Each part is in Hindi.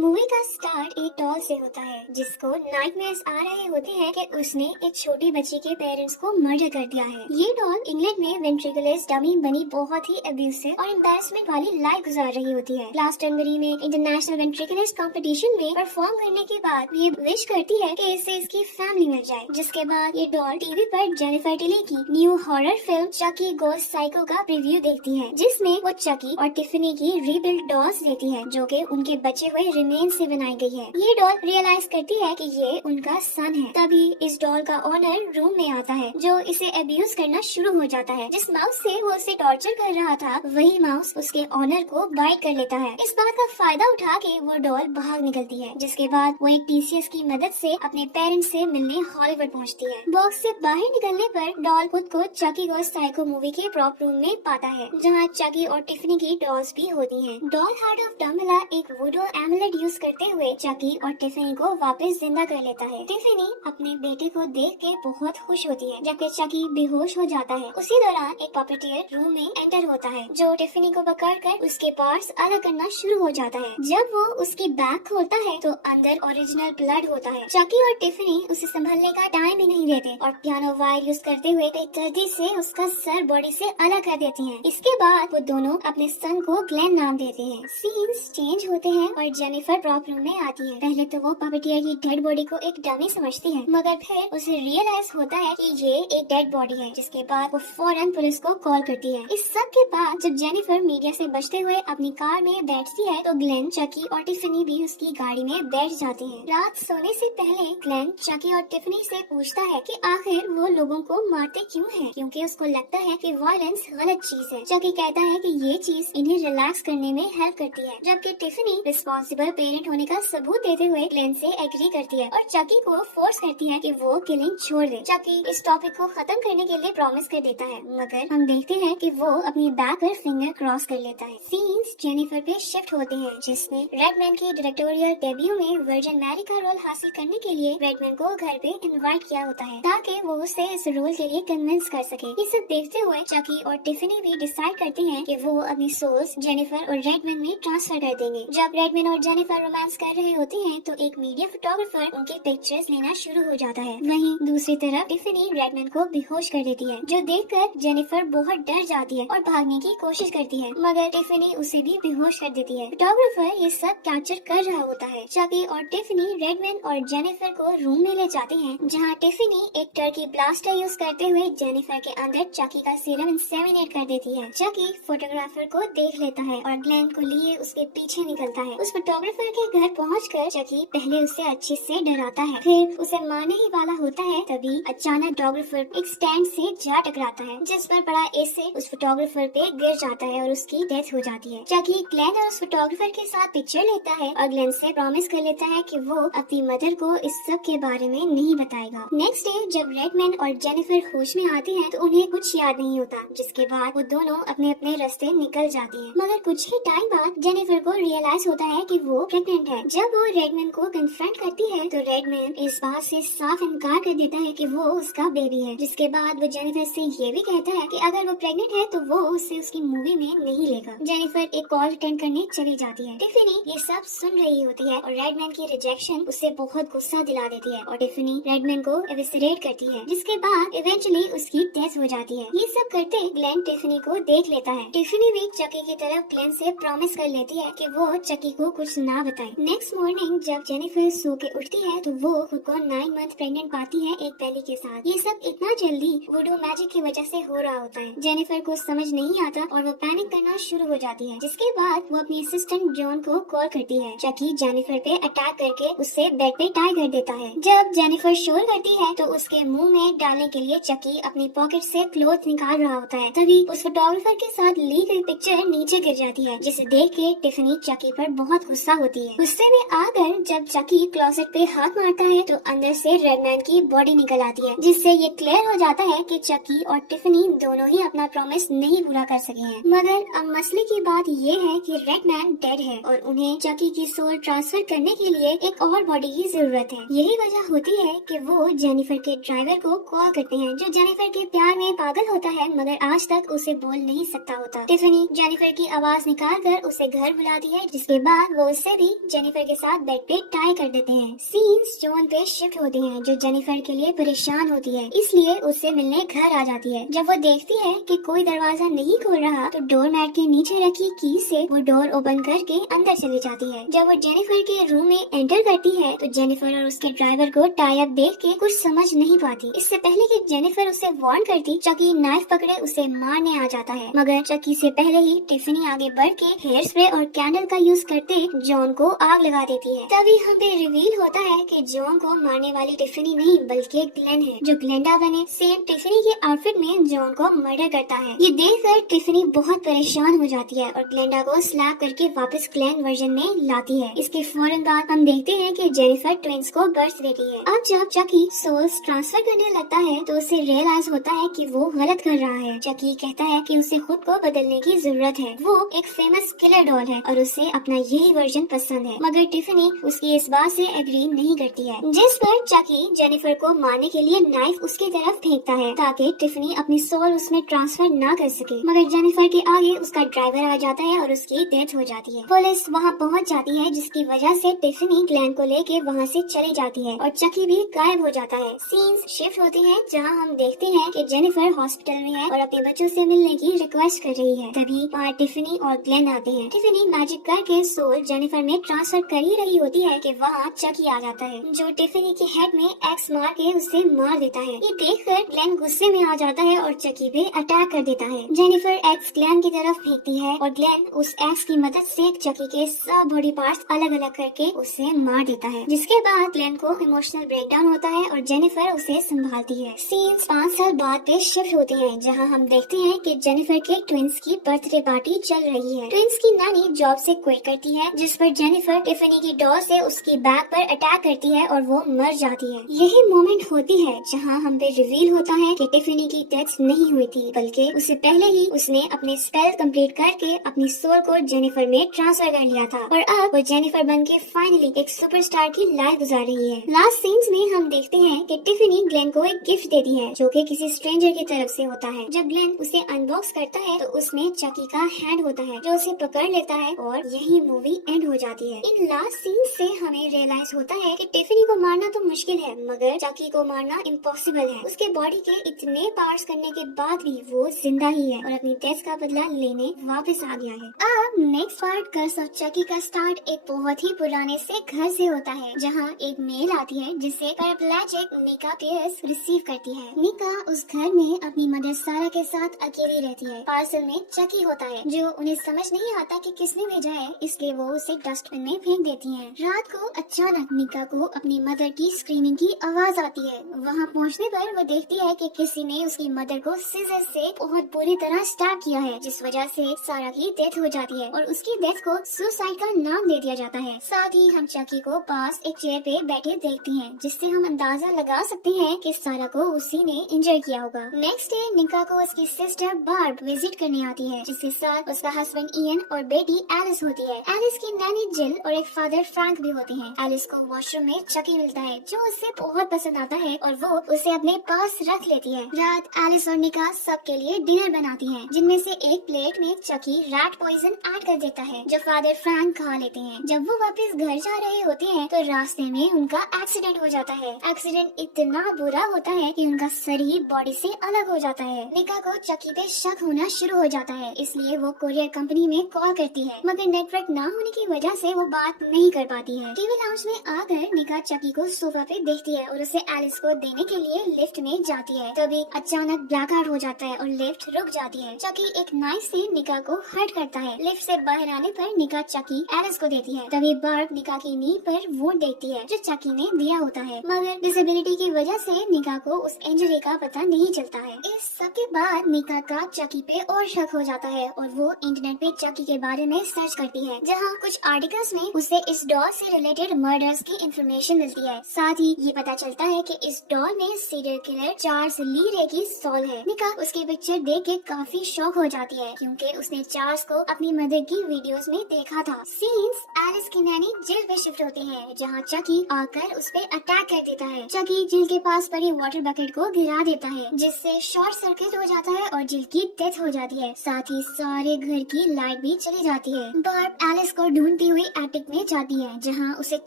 मूवी का स्टार्ट एक डॉल से होता है जिसको नाइटमेयर्स आ रहे होते हैं कि उसने एक छोटी बच्ची के पेरेंट्स को मर्डर कर दिया है। ये डॉल इंग्लैंड में वेंट्रिकुलर डमी बनी बहुत ही अब्यूसिव और एम्बैरेसमेंट वाली लाइफ गुजार रही होती है। लास्ट जनवरी में इंटरनेशनल वेंट्रिकुलर कंपटीशन में परफॉर्म करने के बाद ये विश करती है कि इसे इसकी फैमिली मिल जाए। जिसके बाद ये डॉल टीवी पर जेनिफर टिली की न्यू हॉरर फिल्म चकी गोस्ट साइको का प्रीव्यू देखती है, जिसमें वो चकी और टिफनी की रीबिल्ड डॉल्स लेती है जो कि उनके बचे हुए रिमेन से बनाई गई है। ये डॉल रियलाइज करती है कि ये उनका सन है। तभी इस डॉल का ओनर रूम में आता है जो इसे अब्यूज करना शुरू हो जाता है। जिस माउस से वो उसे टॉर्चर कर रहा था वही माउस उसके ओनर को बाइट कर लेता है। इस बात का फायदा उठा के वो डॉल भाग निकलती है, जिसके बाद वो एक टीसीएस की मदद से अपने पेरेंट्स से मिलने हॉलीवुड पहुंचती है। बॉक्स से बाहर निकलने पर डॉल खुद को चकी गोस्ट साइको मूवी के प्रॉप रूम में पाता है, जहाँ चकी और टिफनी की डॉल्स भी होती हैं। डॉल हार्ट ऑफ डमिला एक वुडो एमुलेट यूज करते हुए चकी और टिफनी को वापस जिंदा कर लेता है। टिफनी अपने बेटे को देख के बहुत खुश होती है, जबकि चकी बेहोश हो जाता है। उसी दौरान एक पपेटियर रूम में एंटर होता है जो टिफनी को पकड़कर उसके पार्ट्स अलग करना शुरू हो जाता है। जब वो उसकी बैग खोलता है तो अंदर ओरिजिनल ब्लड होता है। चकी और टिफनी उसे संभलने का टाइम ही नहीं देते और पियानो वायर यूज करते हुए बेदर्दी से उसका सर बॉडी से अलग कर देती हैं। इसके बाद वो दोनों अपने सन को ग्लेन नाम देते हैं। सीन्स चेंज होते हैं और जेनिफर प्रॉप रूम में आती है। पहले तो वो पपेटियर की डेड बॉडी को एक डमी समझती है, मगर फिर उसे रियलाइज होता है कि ये एक डेड बॉडी है। जिसके बाद वो फौरन पुलिस को कॉल करती है। इस सब के बाद जब जेनिफर मीडिया से बचते हुए अपनी कार में बैठती है तो ग्लेन, चकी और टिफनी भी उसकी गाड़ी में बैठ जाते हैं। रात सोने से पहले ग्लेन चकी और टिफनी से पूछता है कि आखिर वो लोगों को मारते क्यों हैं, क्योंकि उसको लगता है कि वायलेंस गलत चीज है। चकी कहता है कि ये चीज इन्हें रिलैक्स करने में हेल्प करती है, जबकि टिफनी रिस्पॉन्सिबल पेरेंट होने का सबूत देते हुए ग्लेन से एग्री करती है और चकी को फोर्स करती है कि वो किलिंग छोड़ दे। चकी इस टॉपिक को खत्म करने के लिए प्रॉमिस कर देता है, मगर हम देखते हैं कि वो अपनी बैक पर फिंगर क्रॉस कर लेता है। सीन्स जेनिफर पे शिफ्ट होते हैं, जिसमें रेडमैन के डायरेक्टोरियल डेब्यू में वर्जिन मैरी का रोल हासिल करने के लिए रेडमैन को घर पे इनवाइट किया होता है ताकि वो उसे इस रोल के लिए कन्विंस कर सके। ये सब देखते हुए चकी और टिफनी भी डिसाइड करते हैं कि वो अपनी सोल्स जेनिफर और रेडमैन में ट्रांसफर कर देंगे। जब रेडमैन और जेनिफर रोमांस कर रहे होते हैं तो एक मीडिया फोटोग्राफर उनके पिक्चर्स लेना शुरू हो जाता है। वहीं दूसरी तरफ टिफनी रेडमैन को बेहोश कर देती है, जो देखकर जेनिफर बहुत डर जाती है और भागने की कोशिश करती है, मगर टिफनी उसे भी बेहोश कर देती है। फोटोग्राफर ये सब कैप्चर कर रहा होता है। चकी और टिफनी रेडमैन और जेनिफर को रूम में ले जाते हैं, जहाँ टिफनी एक टर्की ब्लास्टर यूज करते हुए जेनिफर के अंदर चकी का सीरम इंसेमिनेट कर देती है। चकी फोटोग्राफर को देख लेता है और ग्लेन को लिए उसके पीछे निकलता है। उस फोटोग्राफर के घर पहुंचकर चकी पहले उसे अच्छे से डराता है, फिर उसे मारने ही वाला होता है। तभी अचानक फोटोग्राफर एक स्टैंड से जा टकराता है, जिस पर पड़ा एसिड उस फोटोग्राफर पे गिर जाता है और उसकी डेथ हो जाती है। चकी ग्लेन और उस फोटोग्राफर के साथ पिक्चर लेता है और ग्लेन से प्रॉमिस कर लेता है कि वो अपनी मदर को इस सब के बारे में नहीं बताएगा। नेक्स्ट डे जब रेडमैन और जेनिफर होश में आते हैं तो उन्हें कुछ याद नहीं होता, जिसके बाद वो दोनों अपने अपने रास्ते निकल जाते हैं। मगर कुछ ही टाइम बाद जेनिफर को रियलाइज होता है कि वो प्रेग्नेंट है। जब वो रेडमैन को कन्फ्रंट करती है तो रेडमैन इस बात से साफ इनकार कर देता है कि वो उसका बेबी है। जिसके बाद वो जेनिफर से ये भी कहता है कि अगर वो प्रेग्नेंट है तो वो उसे उसकी मूवी में नहीं लेगा। जेनिफर एक कॉल अटेंड करने चली जाती है। टिफनी ये सब सुन रही होती है और रेडमैन की रिजेक्शन उसे बहुत गुस्सा दिला देती है और टिफनी रेडमैन को एविसरेट करती है, जिसके बाद इवेंचुअली उसकी डेथ हो जाती है। ये सब करते ग्लेन टिफनी को देख लेता है। टिफनी भी चकी की तरफ ग्लेन से प्रॉमिस कर लेती है कि वो चकी को कुछ ना बताए। नेक्स्ट मॉर्निंग जब जेनिफर सो के उठती है तो वो खुद को 9 मंथ प्रेग्नेंट पाती है एक बेबी के साथ। ये सब इतना जल्दी वुडू मैजिक की वजह से हो रहा होता है। जेनिफर को समझ नहीं आता और वो पैनिक करना शुरू हो जाती है, जिसके बाद वो अपनी असिस्टेंट जॉन को कॉल करती है। चकी जेनिफर पे अटैक करके उससे बेड पे टाई कर देता है। जब जेनिफर शोर करती है तो उसके मुंह में डालने के लिए चकी अपनी पॉकेट से क्लोथ निकाल रहा होता है। तभी उस फोटोग्राफर के साथ ली गई पिक्चर नीचे गिर जाती है, जिसे देख के टिफनी चकी पर बहुत गुस्सा होती है। गुस्से में आकर जब चकी क्लोसेट पे हाथ मारता है तो अंदर से रेडमैन की बॉडी निकल आती है, जिससे ये क्लियर हो जाता है कि चकी और टिफनी दोनों ही अपना प्रॉमिस नहीं पूरा कर सके हैं। मगर अब मसले की बात ये है कि रेडमैन डेड है और उन्हें चकी की सोल ट्रांसफर करने के लिए एक और बॉडी की जरूरत है। यही वजह होती है कि वो जेनिफर के ड्राइवर को कॉल करते हैं, जो जेनिफर के प्यार में पागल होता है मगर आज तक उसे बोल नहीं सकता होता। टिफनी जेनिफर की आवाज निकाल कर उसे घर बुलाती है, जिसके बाद वो उससे सभी जेनिफर के साथ बेड पे टाई कर देते हैं। सीन्स जॉन पे शिफ्ट होते हैं जो जेनिफर के लिए परेशान होती है, इसलिए उससे मिलने घर आ जाती है। जब वो देखती है कि कोई दरवाजा नहीं खोल रहा तो डोर मैट के नीचे रखी की से वो डोर ओपन करके अंदर चली जाती है। जब वो जेनिफर के रूम में एंटर करती है तो जेनिफर और उसके ड्राइवर को टाई अप देख के कुछ समझ नहीं पाती। इससे पहले कि जेनिफर उसे वार्न करती, चकी नाइफ पकड़े उसे मारने आ जाता है, मगर चकी से पहले ही टिफनी आगे बढ़ के हेयर स्प्रे और कैंडल का यूज करते जॉन को आग लगा देती है। तभी हमें रिवील होता है कि जॉन को मारने वाली टिफनी नहीं बल्कि ग्लेन है, जो ग्लेंडा बने सेम टिफनी के आउटफिट में जॉन को मर्डर करता है। ये देखकर टिफनी बहुत परेशान हो जाती है और ग्लेंडा को स्लैप करके वापस ग्लेन वर्जन में लाती है। इसके फौरन बाद हम देखते हैं कि जेनिफर ट्विंस को बर्थ देती है। अब जब चकी सोल्स ट्रांसफर करने लगता है तो उसे रियलाइज होता है कि वो गलत कर रहा है। चकी कहता है कि उसे खुद को बदलने की जरूरत है। वो एक फेमस किलर डॉल है और उसे अपना यही वर्जन पसंद है, मगर टिफनी उसकी इस बात से एग्री नहीं करती है, जिस पर चकी जेनिफर को मारने के लिए नाइफ उसकी तरफ फेंकता है ताकि टिफनी अपनी सोल उसमें ट्रांसफर ना कर सके, मगर जेनिफर के आगे उसका ड्राइवर आ जाता है और उसकी डेथ हो जाती है। पुलिस वहाँ पहुँच जाती है जिसकी वजह से टिफनी ग्लेन को लेके वहाँ से चली जाती है और चकी भी गायब हो जाता है। सीन्स शिफ्ट होती है जहाँ हम देखते हैं कि जेनिफर हॉस्पिटल में है और अपने बच्चों से मिलने की रिक्वेस्ट कर रही है। तभी वहाँ टिफनी और ग्लेन आते हैं। टिफनी मैजिक करके सोल जेनिफर में ट्रांसफर कर ही रही होती है कि वहाँ चकी आ जाता है, जो टिफनी के हेड में एक्स मार के उसे मार देता है। ये देखकर ग्लेन गुस्से में आ जाता है और चकी पे अटैक कर देता है। जेनिफर एक्स ग्लेन की तरफ फेंकती है और ग्लेन उस एक्स की मदद से चकी के सब बॉडी पार्ट्स अलग अलग करके उसे मार देता है, जिसके बाद ग्लेन को इमोशनल ब्रेकडाउन होता है और जेनिफर उसे संभालती है। सीन्स 5 साल बाद पे शिफ्ट होते हैं जहाँ हम देखते हैं कि जेनिफर के ट्विंस की बर्थडे पार्टी चल रही है। ट्विंस की नानी जॉब से क्विट करती है, जिस पर जेनिफर टिफनी की डॉल से उसकी बैक पर अटैक करती है और वो मर जाती है। यही मोमेंट होती है जहाँ हम पे रिवील होता है कि टिफनी की डेथ नहीं हुई थी, बल्कि उससे पहले ही उसने अपने स्पेल कंप्लीट करके अपनी सोल को जेनिफर में ट्रांसफर कर लिया था और अब वो जेनिफर बन के फाइनली एक सुपरस्टार की लाइफ गुजार रही है। लास्ट सीन्स में हम देखते हैं कि टिफनी ग्लेन को एक गिफ्ट देती है जो कि किसी स्ट्रेंजर की तरफ से होता है। जब ग्लेन उसे अनबॉक्स करता है तो उसमें चकी का हैंड होता है जो उसे पकड़ लेता है और यही मूवी एंड हो जाती है। इन लास्ट सीन्स से हमें रियलाइज होता है कि टिफनी को मारना तो मुश्किल है, मगर चकी को मारना इम्पॉसिबल है। उसके बॉडी के इतने पार्ट्स करने के बाद भी वो जिंदा ही है और अपनी डेथ का बदला लेने वापस आ गया है। अब next part curse of Chucky का स्टार्ट एक बहुत ही पुराने से घर से होता है जहाँ एक मेल आती है जिसे पैराप्लेजिक निका पियर्स रिसीव करती है। निका उस घर में अपनी मदर सारा के साथ अकेली रहती है। पार्सल में चकी होता है जो उन्हें समझ नहीं आता कि किसने भेजा है, इसलिए वो उसे डस्टबिन में फेंक देती हैं। रात को अचानक निका को अपनी मदर की स्क्रीमिंग की आवाज आती है। वहाँ पहुँचने पर वो देखती है कि किसी ने उसकी मदर को सीजर से बहुत बुरी तरह स्टैब किया है, जिस वजह से सारा की डेथ हो जाती है और उसकी डेथ को सुसाइड का नाम दे दिया जाता है। साथ ही हम चकी को पास एक चेयर पे बैठे देखते हैं, जिससे हम अंदाजा लगा सकते हैं कि सारा को उसी ने इंजर किया होगा। नेक्स्ट डे निका को उसकी सिस्टर बार्ब विजिट करने आती है, जिसके साथ उसका हस्बैंड इयन और बेटी एलिस होती है। एलिस की नैनी जिल और एक फादर फ्रैंक भी होते हैं। एलिस को वॉशरूम में चकी मिलता है जो उसे बहुत पसंद आता है और वो उसे अपने पास रख लेती है। रात एलिस और निका सबके लिए डिनर बनाती है, जिनमें से एक प्लेट में चकी रैट पॉइजन ऐड कर देता है जो फादर फ्रैंक खा लेते हैं। जब वो वापस घर जा रहे होते हैं तो रास्ते में उनका एक्सीडेंट हो जाता है। एक्सीडेंट इतना बुरा होता है कि उनका शरीर बॉडी से अलग हो जाता है। निका को चकी पे शक होना शुरू हो जाता है, इसलिए वो कोरियर कंपनी में कॉल करती है, मगर नेटवर्क ना होने की वजह से वो बात नहीं कर पाती है। टीवी लाउंज में आकर निका चकी को सोफा पे देखती है और उसे एलिस को देने के लिए लिफ्ट में जाती है। तभी अचानक ब्लैकआउट हो जाता है और लिफ्ट रुक जाती है। चकी एक नाइफ से निका को हर्ट करता है। लिफ्ट से बाहर आने पर निका चकी एलिस को देती है। तभी बार्ब निका की नी पर वोट देखती है जो चकी ने दिया होता है, मगर डिसेबिलिटी की वजह से निका को उस इंजरी का पता नहीं चलता है। इस सब के बाद निका का चकी पे और शक हो जाता है और वो इंटरनेट पे चकी के बारे में सर्च करती है, जहाँ कुछ आर्टिकल्स में उसे इस डॉल से रिलेटेड मर्डर्स की इंफॉर्मेशन मिलती है। साथ ही ये पता चलता है कि इस डॉल में सीरियल किलर चार्ल्स ली रे की सोल है। निका उसकी पिक्चर देख के काफी शॉक हो जाती है क्योंकि उसने चार्ल्स को अपनी मदर की वीडियोस में देखा था। सीन्स एलिस की नैनी जिल पे शिफ्ट होते हैं जहाँ चकी आकर उस पे अटैक कर देता है। चकी जिल के पास पड़ी वाटर बकेट को गिरा देता है, जिससे शॉर्ट सर्किट हो जाता है और जिल की डेथ हो जाती है। साथ ही सारे घर की लाइट भी चली जाती है। बार्ब एलिस को ढूंढती घूमती हुई एटिक में जाती है जहाँ उसे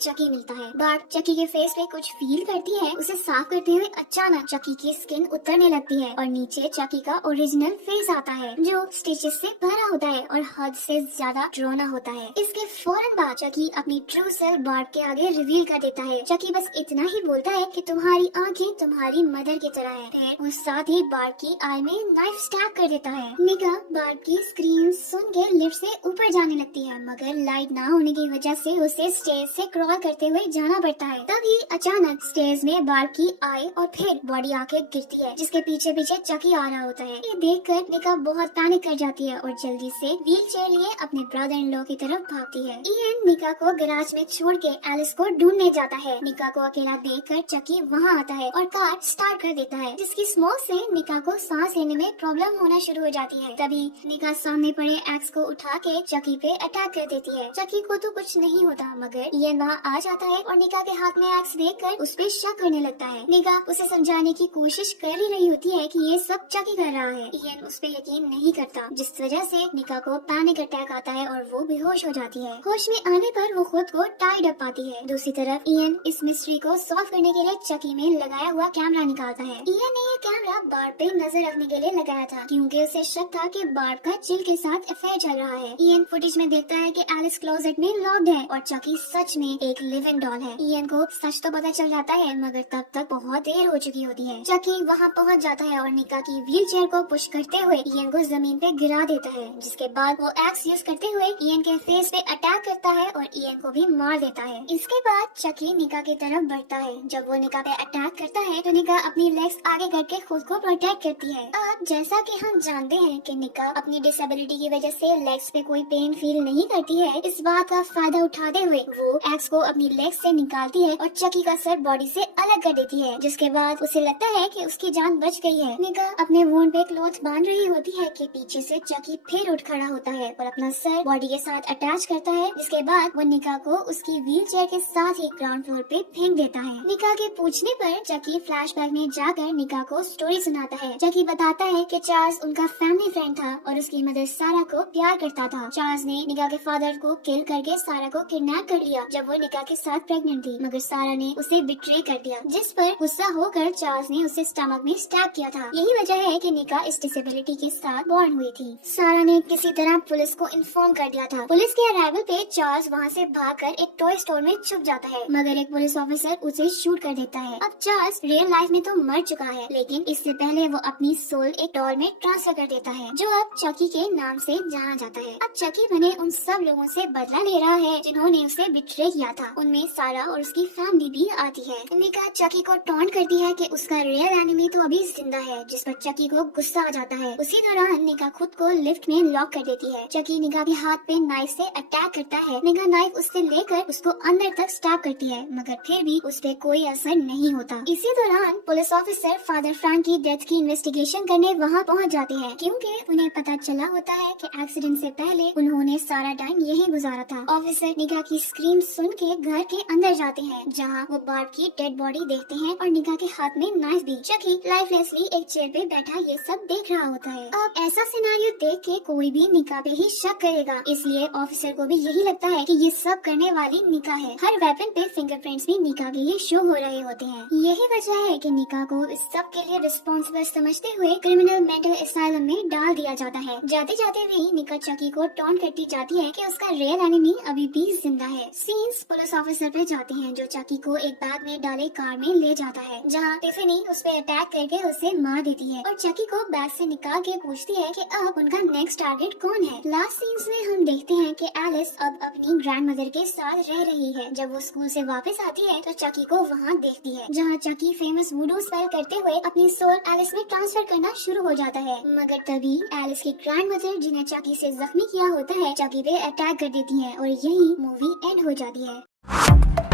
चकी मिलता है। बार्ब चकी के फेस पे कुछ फील करती है। उसे साफ करते हुए अचानक चकी की स्किन उतरने लगती है और नीचे चकी का ओरिजिनल फेस आता है जो स्टिचेस से भरा होता है और हद से ज्यादा डरावना होता है। इसके फौरन बाद चकी अपनी ट्रू सेल्फ बार्ब के आगे रिवील कर देता है। चकी बस इतना ही बोलता है कि तुम्हारी आंखें तुम्हारी मदर की तरह है। फिर वो साथ ही बार्ब की आई में नाइफ स्टैब कर देता है। निका बार्ब की स्क्रीम सुन के लिफ्ट से ऊपर जाने लगती है मगर लाइट ना होने की वजह से उसे स्टेज से क्रॉल करते हुए जाना पड़ता है। तभी अचानक स्टेज में बार्ब की आई और फिर बॉडी आके गिरती है जिसके पीछे पीछे चकी आ रहा होता है। ये देखकर निका बहुत पैनिक कर जाती है और जल्दी से व्हील चेयर लिए अपने ब्रदर इन लॉ की तरफ भागती है। इयन निका को गैराज में छोड़ के एलिस को ढूंढने जाता है। निका को अकेला देखकर चकी वहाँ आता है और कार स्टार्ट कर देता है जिसकी स्मोक से निका को सांस लेने में प्रॉब्लम होना शुरू हो जाती है। तभी निका सामने पड़े एक्स को उठा के चकी पे अटैक कर देती है। चकी को तो कुछ नहीं होता मगर इयन वहाँ आ जाता है और निका के हाथ में एक्स देखकर उस पे शक करने लगता है। निका उसे समझाने की कोशिश कर ही रही होती है कि ये सब चकी कर रहा है। इयन उस पे यकीन नहीं करता जिस वजह से निका को पैनिक अटैक आता है और वो बेहोश हो जाती है। होश में आने पर वो खुद को टाइड अप पाती है। दूसरी तरफ इयन इस मिस्ट्री को सॉल्व करने के लिए चकी में लगाया हुआ कैमरा निकालता है। इयन ने ये कैमरा बार्ब पे नजर रखने के लिए लगाया था क्योंकि उसे शक था कि बार्ब का जिल के साथ अफेयर चल रहा है। इयन फुटेज में देखता है कि एलिस क्लोजेट में लॉक्ड है और चकी सच में एक लिविंग डॉल है। इयन को सच तो पता चल जाता है मगर तब तक बहुत देर हो चुकी होती है। चकी वहाँ पहुँच जाता है और निका की व्हील चेयर को पुश करते हुए इयन को जमीन पे गिरा देता है जिसके बाद वो एक्स यूज करते हुए इयन के फेस पे अटैक करता है और इयन को भी मार देता है। इसके बाद चकी निका की तरफ बढ़ता है। जब वो निका पे अटैक करता है तो निका अपनी लेग्स आगे करके खुद को प्रोटेक्ट करती है। अब जैसा कि हम जानते हैं कि निका अपनी डिसेबिलिटी की वजह से लेग्स पे कोई पेन फील नहीं करती है, इस बात का फायदा उठाते हुए वो एक्स को अपनी लेग्स से निकालती है और चकी का सर बॉडी से अलग कर देती है जिसके बाद उसे लगता है कि उसकी जान बच गई है। निका अपने वोंड पे क्लॉथ बांध रही होती है कि पीछे से चकी फिर उठ खड़ा होता है और अपना सर बॉडी के साथ अटैच करता है जिसके बाद वो निका को उसकी व्हील चेयर के साथ ही ग्राउंड फ्लोर पे फेंक देता है। निका के पूछने पर चकी फ्लैशबैक में जाकर निका को स्टोरी सुनाता है। चकी बताता है कि चार्ल्स उनका फैमिली फ्रेंड था और उसकी मदर सारा को प्यार करता था। चार्ल्स ने निका के फादर को किल करके सारा को किडनैप कर लिया जब वो निका के साथ प्रेग्नेंट थी मगर सारा ने उसे बिट्रे कर दिया जिस पर गुस्सा होकर चार्ल्स ने उसे स्टमक में स्टैब किया था। यही वजह है कि निका इस डिसेबिलिटी के साथ बॉर्न हुई थी। सारा ने किसी तरह पुलिस को इन्फॉर्म कर दिया था। पुलिस के अराइवल पे चार्ल्स वहाँ से भागकर एक टॉय स्टोर में छुप जाता है मगर एक पुलिस ऑफिसर उसे शूट कर देता है। अब चार्ल्स रियल लाइफ में तो मर चुका है लेकिन इससे पहले वो अपनी सोल एक डॉल में ट्रांसफर कर देता है जो अब चकी के नाम से जाना जाता है। अब चकी बने उन सब लोगों से बदला ले रहा है जिन्होंने उसे बिट्रे किया था। उनमें सारा और उसकी फैमिली भी आती है। निका चकी को टॉन्ट करती है कि उसका रियल एनिमी तो अभी जिंदा है जिस पर चकी को गुस्सा आ जाता है। उसी दौरान निका खुद को लिफ्ट में लॉक कर देती है। चकी निका के हाथ पे नाइफ से अटैक करता है। निका नाइफ उससे लेकर उसको अंदर तक स्टैब करती है मगर फिर भी उस पे कोई असर नहीं होता। इसी दौरान पुलिस ऑफिसर फादर फ्रैंक की डेथ की इन्वेस्टिगेशन करने वहाँ पहुँच जाते हैं क्योंकि उन्हें पता चला होता है कि एक्सीडेंट से पहले उन्होंने सारा टाइम यही गुजारा था। ऑफिसर निका की स्क्रीम सुन के घर के अंदर जाते हैं जहाँ वो बार्ब की डेड बॉडी देखते हैं और निका के हाथ में नाइफ भी। चकी लाइफलेसली एक चेयर पे बैठा ये सब देख रहा होता है। अब ऐसा सिनेरियो देख के कोई भी निका पे ही शक करेगा इसलिए ऑफिसर को भी यही लगता है कि ये सब करने वाली निका है। हर वेपन पे फिंगरप्रिंट्स भी निका के ही शो हो रहे होते हैं। यही वजह है कि निका को इस सब के लिए रिस्पॉन्सिबल समझते हुए क्रिमिनल मेंटल एसाइलम में डाल दिया जाता है। जाते जाते भी निका चकी को टॉन्ट करती जाती है कि उसका रियल एनिमी अभी भी जिंदा है। सीन्स पुलिस ऑफिसर पे जाते हैं जो चकी को एक बैग में डाले कार में ले जाता है जहाँ टिफनी उस पे अटैक करके उसे मार देती है और चकी को बैग से निकाल के पूछती है कि अब उनका नेक्स्ट टारगेट कौन है। लास्ट सीन्स में हम देखते हैं कि एलिस अब अपनी ग्रैंडमदर के साथ रह रही है। जब वो स्कूल से वापस आती है तो चकी को वहाँ देखती है जहाँ चकी फेमस वुडू स्पेल करते हुए अपनी सोल एलिस में ट्रांसफर करना शुरू हो जाता है मगर तभी एलिस की ग्रैंडमदर जिन्हें चकी से जख्मी किया होता है चकी पे अटैक कर देती है और यही मूवी एंड हो जाती है।